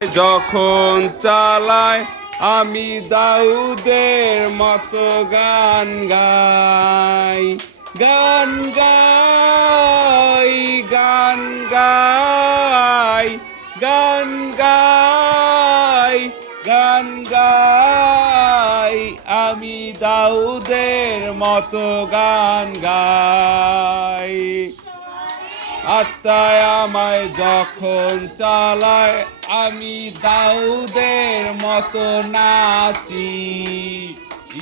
যখন চালায় আমি দাউদের মতো গান গাই, গান গাই, গান গাই, গান গাই, গান গাই, আমি দাউদের মতো গান গাই। আত্মায় আমায় যখন চালায় আমি দাউদের মতো নাচি।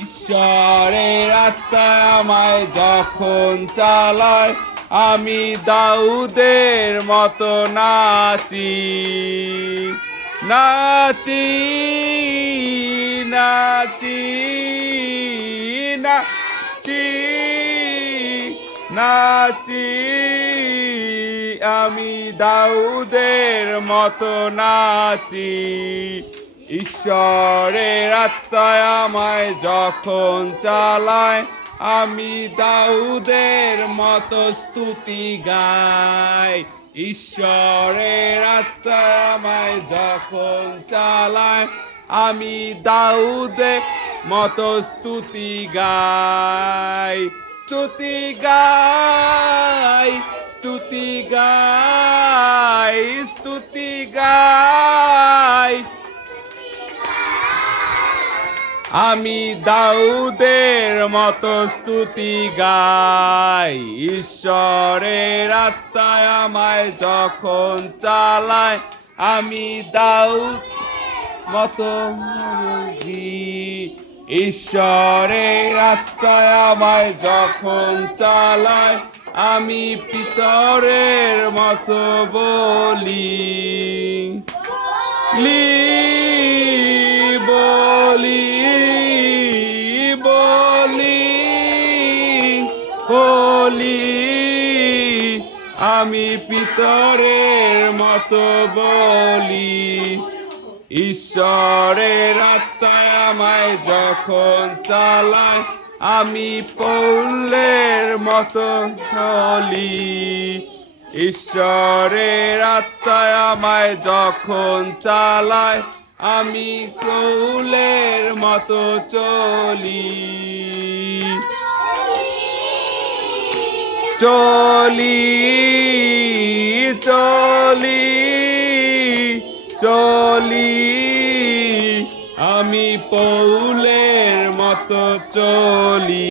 ঈশ্বরের আত্মায় আমায় যখন চালায় আমি দাউদের মতো নাচি, নাচি, নাচি, নাচি, নাচি, আমি দাউদের মতো নাচি। ঈশ্বরের আত্মায় আমায় যখন চালায় আমি দাউদের মতো স্তুতি গাই। ঈশ্বরের আত্মায় আমায় যখন চালায় আমি দাউদের মতো স্তুতি গাই, স্তুতি গাই, স্তুতি গাই, স্তুতি গাই, আমি দাউদের মতো স্তুতি গাই। ঈশ্বরের আত্মায় আমায় যখন চালায় আমি দাউদ মতো ঈশ্বরের আত্মায় আমায় যখন চালায় আমি পিতরের মতো বলি, বলি, বলি, বলি, আমি পিতরের মতো বলি। ঈশ্বরের আত্মায় আমায় যখন চালায় আমি পৌলের মতো চলি। ঈশ্বরের আত্মায় আমায় যখন চালায় আমি পৌলের মতো চলি, চলি, চলি, চলি, আমি পৌলের মতো চলি।